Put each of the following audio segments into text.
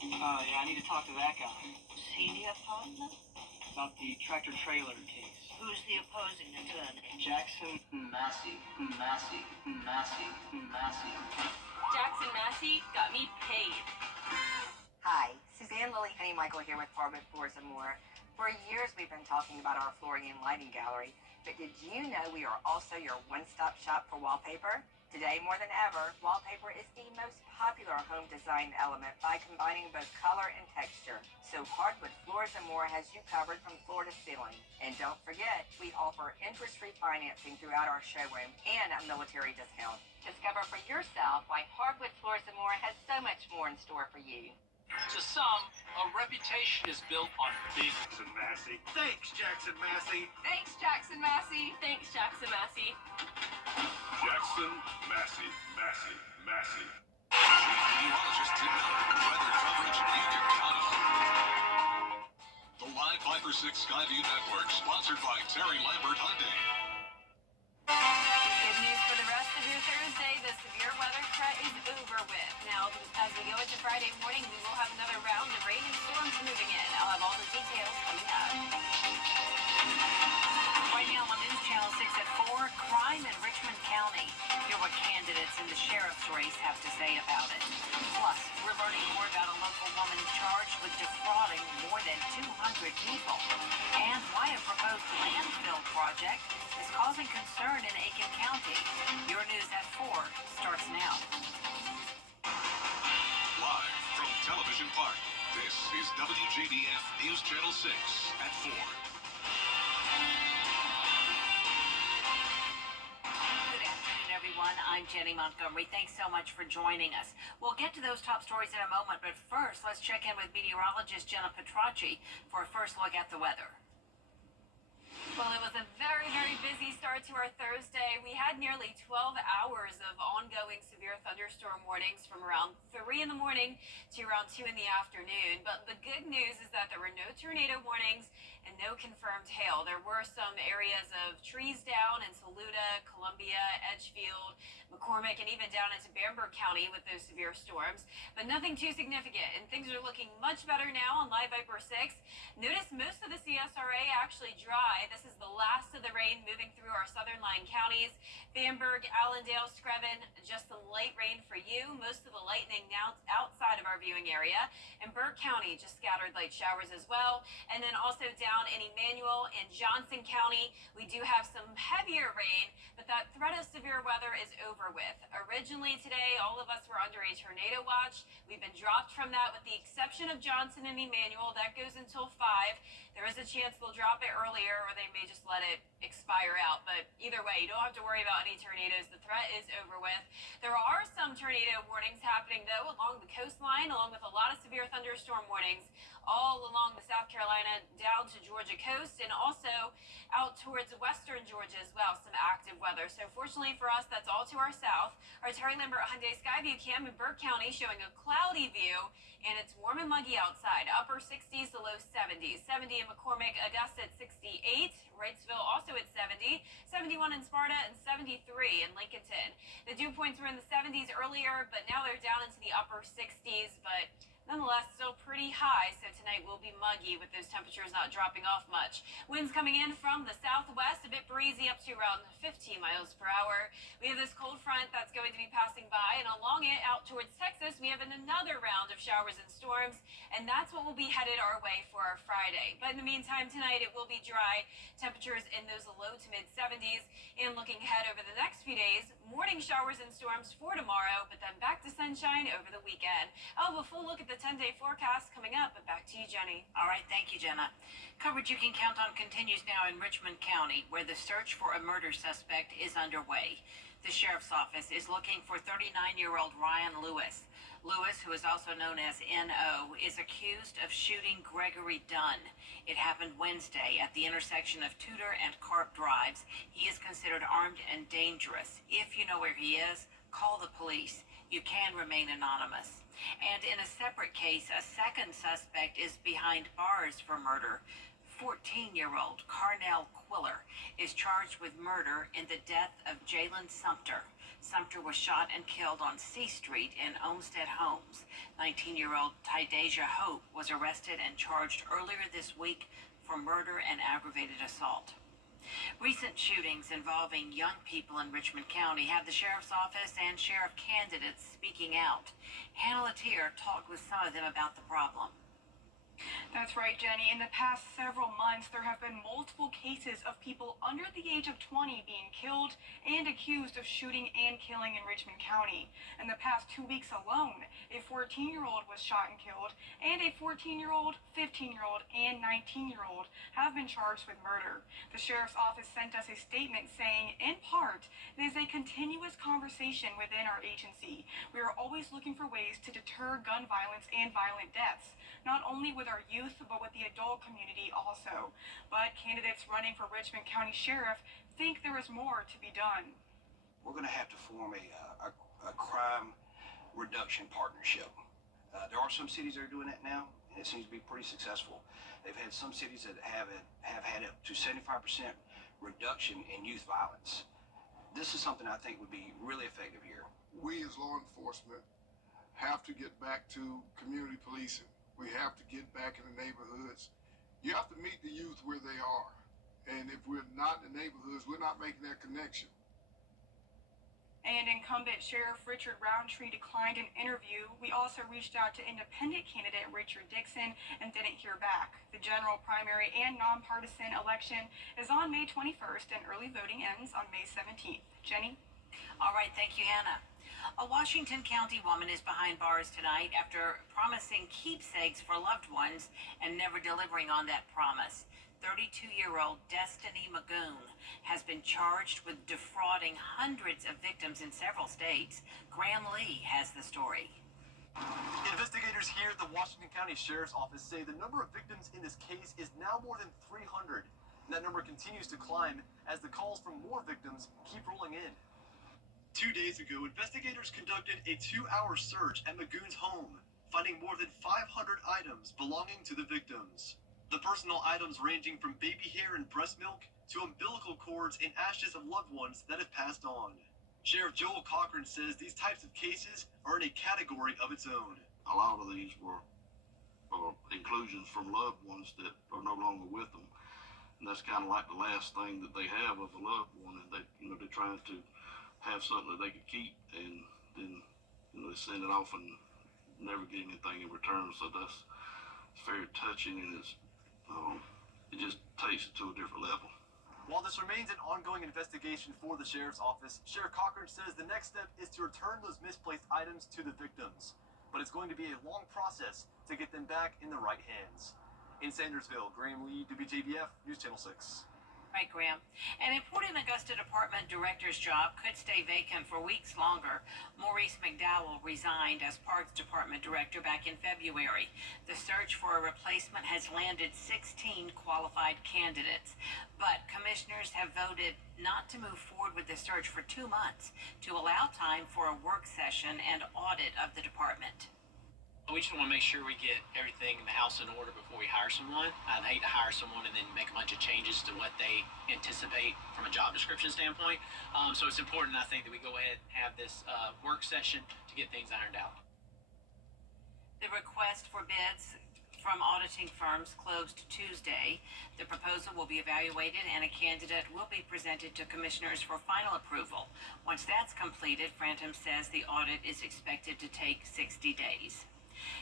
Yeah, I need to talk to that guy Senior partner? about the tractor trailer case. Who's the opposing attorney? Jackson Massey. Jackson Massey got me paid. Hi, Suzanne Lily Henny Michael here with Hardwood Floors and More. For years we've been talking about our flooring and lighting gallery, but did you know we are also your one-stop shop for wallpaper? Today more than ever, wallpaper is the most popular home design element by combining both color and texture. So Hardwood Floors and More has you covered from floor to ceiling. And don't forget, we offer interest-free financing throughout our showroom and a military discount. Discover for yourself why Hardwood Floors and More has so much more in store for you. To some, a reputation is built on big Jackson Massey. Thanks, Jackson Massey. Thanks, Jackson Massey. Thanks, Jackson Massey. Jackson Massey. Massey. Chief meteorologist Tim Miller. Weather coverage you can count on. The Live 5 for 6 Skyview Network, sponsored by Terry Lambert Hyundai. Good news for the rest of your Thursday. The severe weather threat is over with. Now, as we go into Friday morning, we will have another round of rain and storms moving in. I'll have all the details coming up. Right now on News Channel 6 at 4, crime in Richmond County. Hear what candidates in the sheriff's race have to say about it. Plus, we're learning more about a local woman charged with defrauding more than 200 people. And why a proposed landfill project is causing concern in Aiken County. Your news at 4 starts now. Live from Television Park, this is WJBF News Channel 6 at 4. Good afternoon, everyone. I'm Jenny Montgomery. Thanks so much for joining us. We'll get to those top stories in a moment, but first, let's check in with meteorologist Jenna Petracci for a first look at the weather. Well, it was a very, very busy start to our Thursday. We had nearly 12 hours of ongoing severe thunderstorm warnings from around 3 in the morning to around 2 in the afternoon. But the good news is that there were no tornado warnings and no confirmed hail. There were some areas of trees down in Saluda, Columbia, Edgefield, McCormick, and even down into Bamberg County with those severe storms, but nothing too significant. And things are looking much better now on Live Viper 6. Notice most of the CSRA actually dry. This is the last of the rain moving through our southern line counties. Bamberg, Allendale, Screven, just some light rain for you. Most of the lightning now outside of our viewing area. And Burke County, just scattered light showers as well. And then also down in Emmanuel and Johnson County, we do have some heavier rain, but that threat of severe weather is over with. Originally today, all of us were under a tornado watch. We've been dropped from that with the exception of Johnson and Emmanuel. That goes until 5. There is a chance they'll drop it earlier, or they may just let it expire out. But either way, you don't have to worry about any tornadoes. The threat is over with. There are some tornado warnings happening, though, along the coastline, along with a lot of severe thunderstorm warnings all along the South Carolina down to Georgia coast, and also out towards western Georgia as well, some active weather. So fortunately for us, that's all to our south. Our Terry Lambert Hyundai Skyview cam in Burke County showing a cloudy view, and it's warm and muggy outside. Upper 60s to low 70s. 70 in McCormick, Augusta at 68. Wrightsville also at 70. 71 in Sparta and 73 in Lincolnton. The dew points were in the 70s earlier, but now they're down into the upper 60s, but nonetheless, still pretty high, so tonight will be muggy with those temperatures not dropping off much. Winds coming in from the southwest, a bit breezy up to around 15 miles per hour. We have this cold front that's going to be passing by, and along it out towards Texas, we have another round of showers and storms, and that's what will be headed our way for our Friday. But in the meantime, tonight it will be dry. Temperatures in those low to mid 70s, and looking ahead over the next few days, morning showers and storms for tomorrow, but then back to sunshine over the weekend. I'll have a full look at the 10-day forecast coming up, but back to you, Jenny. All right, thank you, Jenna. Coverage you can count on continues now in Richmond County, where the search for a murder suspect is underway. The sheriff's office is looking for 39-year-old Ryan Lewis. Lewis, who is also known as N.O., is accused of shooting Gregory Dunn. It happened Wednesday at the intersection of Tudor and Carp Drives. He is considered armed and dangerous. If you know where he is, call the police. You can remain anonymous. And in a separate case, a second suspect is behind bars for murder. 14-year-old Carnell Quiller is charged with murder in the death of Jalen Sumter. Sumter was shot and killed on C Street in Olmsted Homes. 19-year-old Tydeja Hope was arrested and charged earlier this week for murder and aggravated assault. Recent shootings involving young people in Richmond County have the sheriff's office and sheriff candidates speaking out. Hannah Latier talked with some of them about the problem. That's right, Jenny. In the past several months, there have been multiple cases of people under the age of 20 being killed and accused of shooting and killing in Richmond County. In the past 2 weeks alone, a 14-year-old was shot and killed, and a 14-year-old, 15-year-old, and 19-year-old have been charged with murder. The sheriff's office sent us a statement saying, in part, it is a continuous conversation within our agency. We are always looking for ways to deter gun violence and violent deaths, not only with our youth, but with the adult community also. But candidates running for Richmond County Sheriff think there is more to be done. We're going to have to form a crime reduction partnership. There are some cities that are doing that now, and it seems to be pretty successful. They've had some cities that have had up to 75% reduction in youth violence. This is something I think would be really effective here. We as law enforcement have to get back to community policing. We have to get back in the neighborhoods. You have to meet the youth where they are. And if we're not in the neighborhoods, we're not making that connection. And incumbent Sheriff Richard Roundtree declined an interview. We also reached out to independent candidate Richard Dixon and didn't hear back. The general primary and nonpartisan election is on May 21st and early voting ends on May 17th. Jenny? All right, thank you, Hannah. A Washington County woman is behind bars tonight after promising keepsakes for loved ones and never delivering on that promise. 32-year-old Destiny Magoon has been charged with defrauding hundreds of victims in several states. Graham Lee has the story. Investigators here at the Washington County Sheriff's Office say the number of victims in this case is now more than 300. And that number continues to climb as the calls from more victims keep rolling in. 2 days ago, investigators conducted a 2-hour search at Magoon's home, finding more than 500 items belonging to the victims. The personal items ranging from baby hair and breast milk to umbilical cords and ashes of loved ones that have passed on. Sheriff Joel Cochran says these types of cases are in a category of its own. A lot of these were inclusions from loved ones that are no longer with them. And that's kind of like the last thing that they have of a loved one, and they're trying to have something that they could keep, and then they send it off and never get anything in return. So it's very touching, and it just takes it to a different level. While this remains an ongoing investigation for the Sheriff's Office, Sheriff Cochran says the next step is to return those misplaced items to the victims. But it's going to be a long process to get them back in the right hands. In Sandersville, Graham Lee, WJBF, News Channel 6. Right, Graham. An important Augusta Department Director's job could stay vacant for weeks longer. Maurice McDowell resigned as Parks Department Director back in February. The search for a replacement has landed 16 qualified candidates, but commissioners have voted not to move forward with the search for 2 months to allow time for a work session and audit of the department. We just want to make sure we get everything in the house in order before we hire someone. I'd hate to hire someone and then make a bunch of changes to what they anticipate from a job description standpoint. So it's important, I think, that we go ahead and have this work session to get things ironed out. The request for bids from auditing firms closed Tuesday. The proposal will be evaluated and a candidate will be presented to commissioners for final approval. Once that's completed, Frantum says the audit is expected to take 60 days.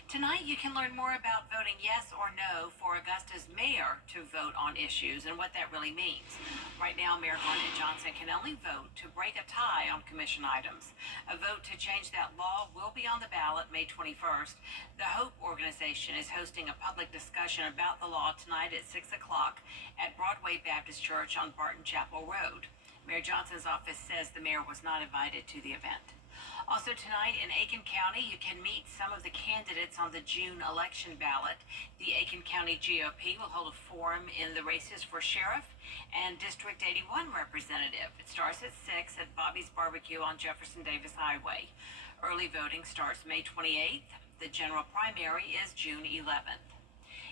Tonight, you can learn more about voting yes or no for Augusta's mayor to vote on issues and what that really means. Right now, Mayor Garnett Johnson can only vote to break a tie on commission items. A vote to change that law will be on the ballot May 21st. The Hope organization is hosting a public discussion about the law tonight at 6 o'clock at Broadway Baptist Church on Barton Chapel Road. Mayor Johnson's office says the mayor was not invited to the event. Also tonight in Aiken County, you can meet some of the candidates on the June election ballot. The Aiken County GOP will hold a forum in the races for sheriff and District 81 representative. It starts at 6 at Bobby's Barbecue on Jefferson Davis Highway. Early voting starts May 28th. The general primary is June 11th.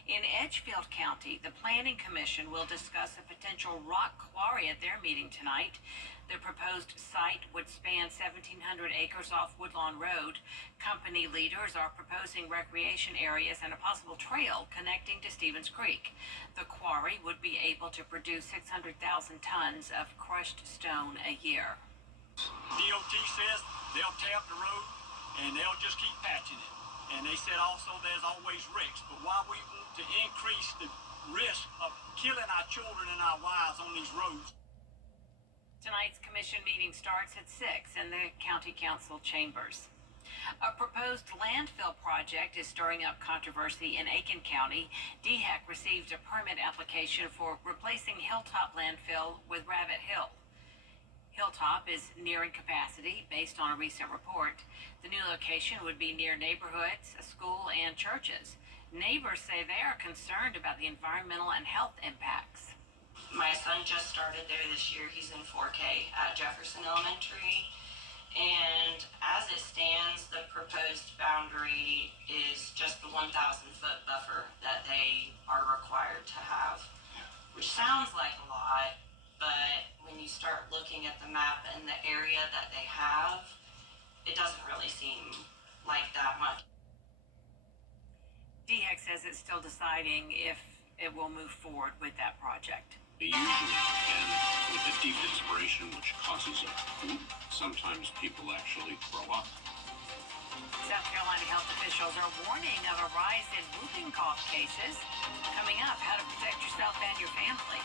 In Edgefield County, the Planning Commission will discuss a potential rock quarry at their meeting tonight. The proposed site would span 1,700 acres off Woodlawn Road. Company leaders are proposing recreation areas and a possible trail connecting to Stevens Creek. The quarry would be able to produce 600,000 tons of crushed stone a year. DOT says they'll tear up the road and they'll just keep patching it. And they said also there's always risks, but why we want to increase the risk of killing our children and our wives on these roads? Tonight's commission meeting starts at 6 in the county council chambers. A proposed landfill project is stirring up controversy in Aiken County. DHEC received a permit application for replacing Hilltop landfill with Rabbit Hill. Hilltop is nearing capacity based on a recent report. The new location would be near neighborhoods, a school, and churches. Neighbors say they are concerned about the environmental and health impacts. My son just started there this year. He's in 4K at Jefferson Elementary. And as it stands, the proposed boundary is just the 1,000-foot buffer that they are required to have, which sounds like a lot, but when you start looking at the map and the area that they have, it doesn't really seem like that much. DHEC says it's still deciding if it will move forward with that project. They usually end with a deep inspiration, which causes sometimes people actually throw up. South Carolina health officials are warning of a rise in whooping cough cases. Coming up, how to protect yourself and your family.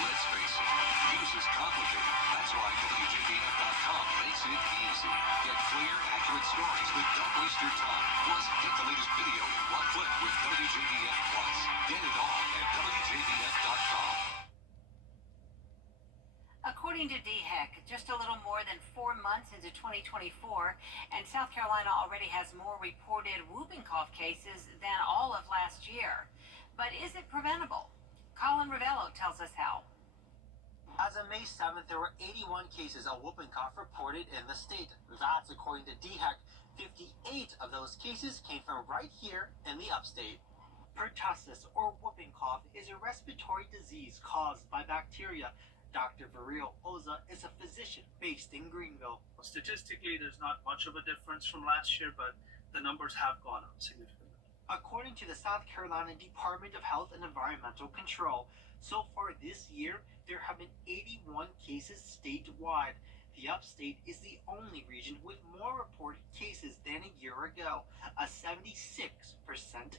Let's face it, news is complicated. That's why WJBF.com makes it easy. Get clear, accurate stories that don't waste your time. Plus, get the latest video in one click with WJBF Plus. Get it all at WJBF.com. According to DHEC, just a little more than 4 months into 2024, and South Carolina already has more reported whooping cough cases than all of last year. But is it preventable? Colin Ravello tells us how. As of May 7th, there were 81 cases of whooping cough reported in the state. That's according to DHEC. 58 of those cases came from right here in the upstate. Pertussis, or whooping cough, is a respiratory disease caused by bacteria. Dr. Viril Oza is a physician based in Greenville. Statistically, there's not much of a difference from last year, but the numbers have gone up significantly. According to the South Carolina Department of Health and Environmental Control, so far this year, there have been 81 cases statewide. The upstate is the only region with more reported cases than a year ago, a 76%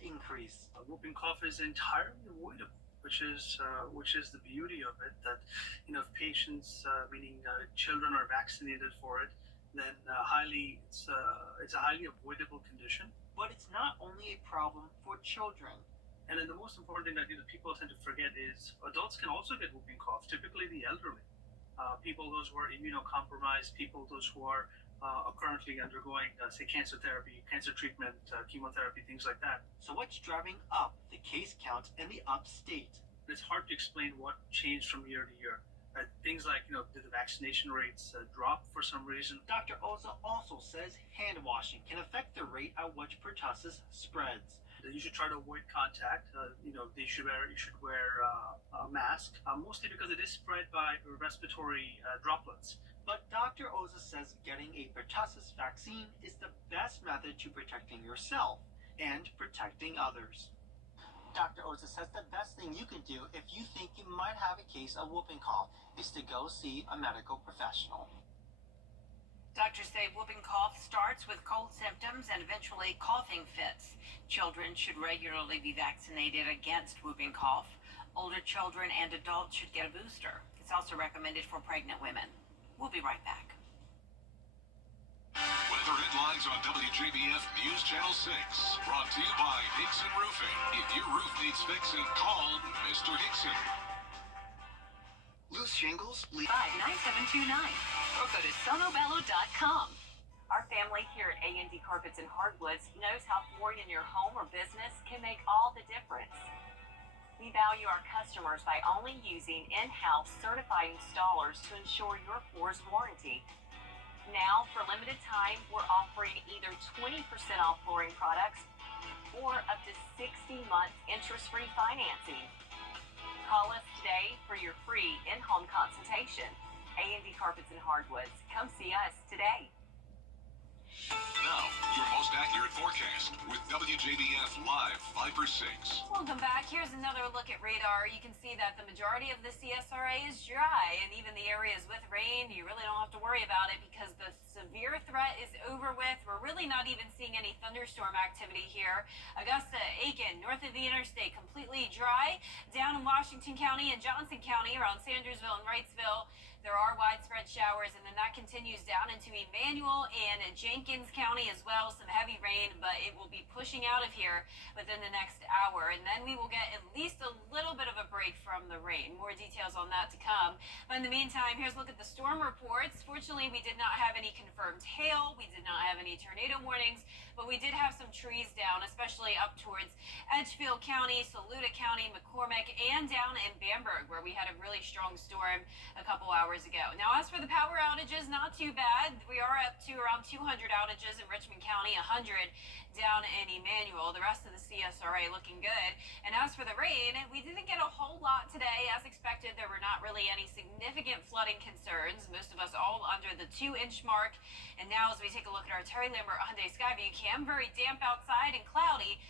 increase. Whooping cough is entirely avoidable, which is the beauty of it. That if patients, meaning children, are vaccinated for it, then it's a highly avoidable condition. But it's not only a problem for children. And then the most important thing that people tend to forget is adults can also get whooping cough, typically the elderly. People, those who are immunocompromised, people, those who are currently undergoing, say, cancer therapy, cancer treatment, chemotherapy, things like that. So what's driving up the case count in the upstate? It's hard to explain what changed from year to year. Things like, did the vaccination rates drop for some reason? Dr. Oza also says hand washing can affect the rate at which pertussis spreads. You should try to avoid contact. You should wear a mask, mostly because it is spread by respiratory droplets. But Dr. Oza says getting a pertussis vaccine is the best method to protecting yourself and protecting others. Dr. Oza says the best thing you can do if you think you might have a case of whooping cough is to go see a medical professional. Doctors say whooping cough starts with cold symptoms and eventually coughing fits. Children should regularly be vaccinated against whooping cough. Older children and adults should get a booster. It's also recommended for pregnant women. We'll be right back. Weather headlines on WJBF News Channel 6. Brought to you by Hickson Roofing. If your roof needs fixing, call Mr. Hickson. Loose shingles? 59729 or go to sonobello.com. Our family here at A&D Carpets and Hardwoods knows how flooring in your home or business can make all the difference. We value our customers by only using in-house certified installers to ensure your floor's warranty. Now, for limited time, we're offering either 20% off flooring products or up to 60 months interest-free financing. Call us today for your free in-home consultation. A&D Carpets and Hardwoods. Come see us today. Now, your most accurate forecast with WJBF Live 5 for 6. Welcome back. Here's another look at radar. You can see that the majority of the CSRA is dry, and even the areas with rain, you really don't have to worry about it because the severe threat is over with. We're really not even seeing any thunderstorm activity here. Augusta, Aiken, north of the interstate, completely dry. Down in Washington County and Johnson County, around Sandersville and Wrightsville, there are widespread showers, and then that continues down into Emmanuel and Jenkins County as well. Some heavy rain, but it will be pushing out of here within the next hour, and then we will get at least a little bit of a break from the rain. More details on that to come. But in the meantime, here's a look at the storm reports. Fortunately, we did not have any confirmed hail. We did not have any tornado warnings, but we did have some trees down, especially up towards Edgefield County, Saluda County, McCormick, and down in Bamberg, where we had a really strong storm a couple hours ago. Now, as for the power outages, not too bad. We are up to around 200 outages in Richmond County, 100 down in Emmanuel. The rest of the CSRA looking good. And as for the rain, we didn't get a whole lot today. As expected, there were not really any significant flooding concerns. Most of us all under the 2-inch mark. And now as we take a look at our Terry Lambert Hyundai Skyview cam, very damp outside and cloudy.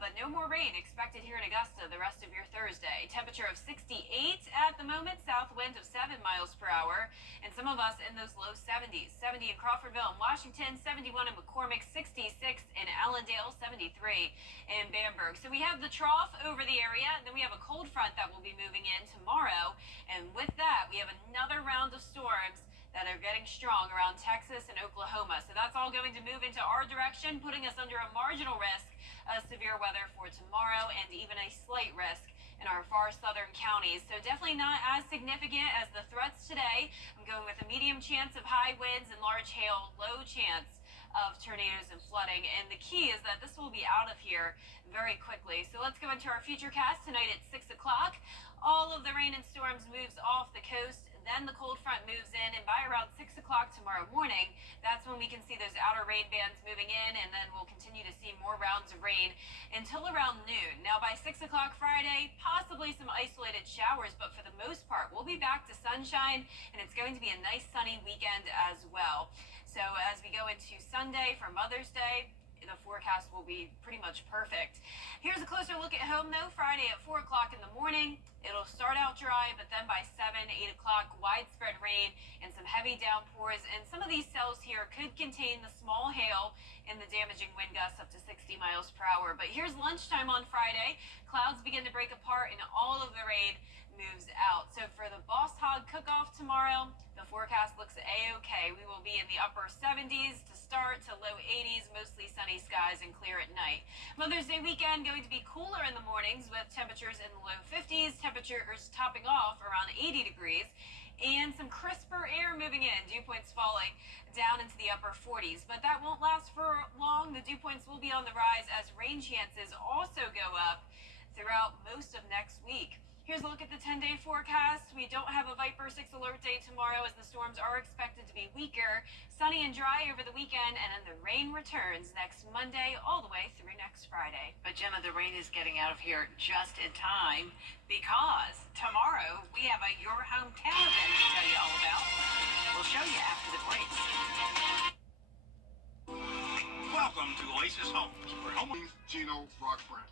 But no more rain expected here in Augusta the rest of your Thursday. Temperature of 68 at the moment, south wind of 7 miles per hour, and some of us in those low 70s. 70 in Crawfordville and Washington, 71 in McCormick, 66 in Allendale, 73 in Bamberg. So we have the trough over the area, and then we have a cold front that will be moving in tomorrow. And with that, we have another round of storms that are getting strong around Texas and Oklahoma. So that's all going to move into our direction, putting us under a marginal risk of severe weather for tomorrow and even a slight risk in our far southern counties. So definitely not as significant as the threats today. I'm going with a medium chance of high winds and large hail, low chance of tornadoes and flooding. And the key is that this will be out of here very quickly. So let's go into our futurecast tonight at 6 o'clock. All of the rain and storms moves off the coast. Then the cold front moves in, and by around 6 o'clock tomorrow morning, that's when we can see those outer rain bands moving in, and then we'll continue to see more rounds of rain until around noon. Now, by 6 o'clock Friday, possibly some isolated showers, but for the most part, we'll be back to sunshine, and it's going to be a nice sunny weekend as well. So as we go into Sunday for Mother's Day, the forecast will be pretty much perfect. Here's a closer look at home, though. Friday at 4 o'clock in the morning, it'll start out dry, but then by 7, 8 o'clock, widespread rain and some heavy downpours. And some of these cells here could contain the small hail and the damaging wind gusts up to 60 miles per hour. But here's lunchtime on Friday. Clouds begin to break apart and all of the rain moves out. So for the Boss Hog cook-off tomorrow, the forecast looks a-okay. We will be in the upper 70s to start to low 80s, mostly sunny skies and clear at night. Mother's Day weekend going to be cooler in the mornings with temperatures in the low 50s, temperatures topping off around 80 degrees, and some crisper air moving in, dew points falling down into the upper 40s. But that won't last for long. The dew points will be on the rise as rain chances also go up throughout most of next week. Here's a look at the 10-day forecast. We don't have a Viper 6 alert day tomorrow as the storms are expected to be weaker. Sunny and dry over the weekend, and then the rain returns next Monday all the way through next Friday. But Jenna, the rain is getting out of here just in time because tomorrow we have a Your Hometown event to tell you all about. We'll show you after the break. Welcome to Oasis Homes, where home Gino Rock Brand.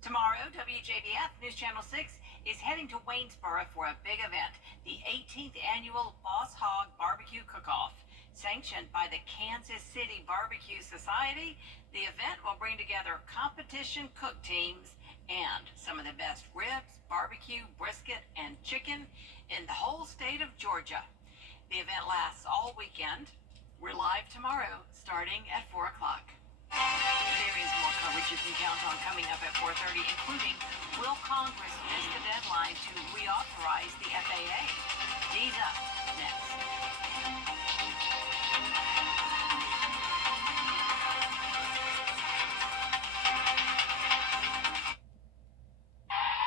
Tomorrow, WJBF News Channel 6 is heading to Waynesboro for a big event, the 18th annual Boss Hog Barbecue Cook-Off. Sanctioned by the Kansas City Barbecue Society, the event will bring together competition cook teams and some of the best ribs, barbecue, brisket, and chicken in the whole state of Georgia. The event lasts all weekend. We're live tomorrow, starting at 4 o'clock. There is more coverage you can count on coming up at 4:30, including will Congress miss the deadline to reauthorize the FAA? These up next.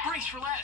Brace for less.